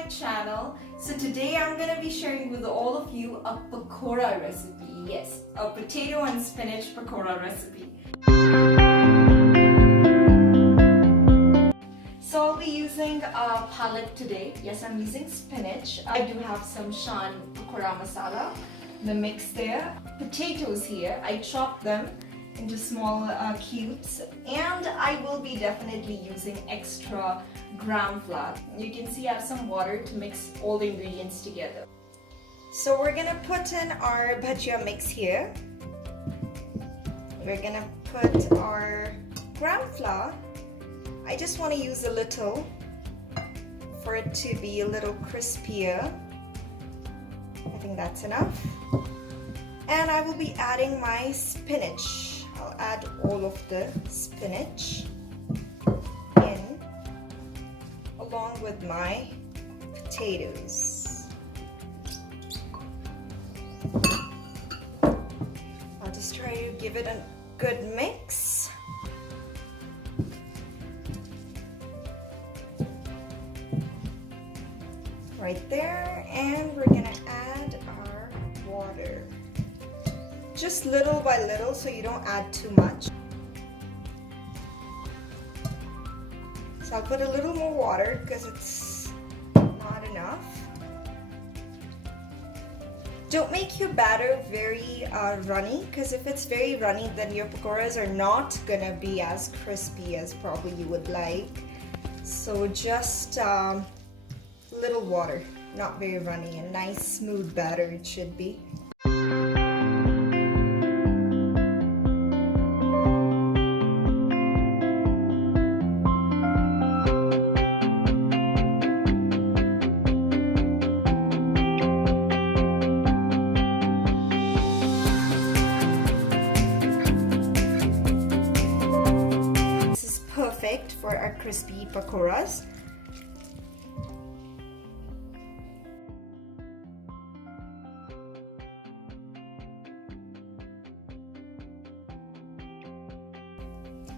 my channel. So today I'm going to be sharing with all of you a pakora recipe. Yes, a potato and spinach pakora recipe. So I'll be using a palette today. Yes, I'm using spinach. I do have some shan pakora masala, the mix there. Potatoes here, I chopped them into small cubes, and I will be definitely using extra gram flour. You can see I have some water to mix all the ingredients together. So we're gonna put in our bhajia mix here. We're gonna put our gram flour. I just want to use a little for it to be a little crispier. I think that's enough. And I will be adding my spinach. I'll add all of the spinach in along with my potatoes. I'll just try to give it a good mix. Right there, and we're gonna add our water. Just little by little, so you don't add too much. So I'll put a little more water because it's not enough. Don't make your batter very runny, because if it's very runny, then your pakoras are not gonna be as crispy as probably you would like. So just little water, not very runny, a nice smooth batter it should be. This is perfect for our crispy pakoras.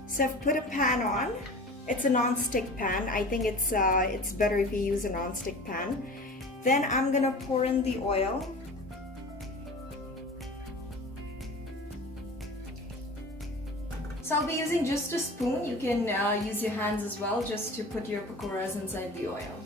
So I've put a pan on. It's a non-stick pan. I think it's better if you use a non-stick pan. Then I'm gonna pour in the oil. So I'll be using just a spoon. You can use your hands as well, just to put your pakoras inside the oil.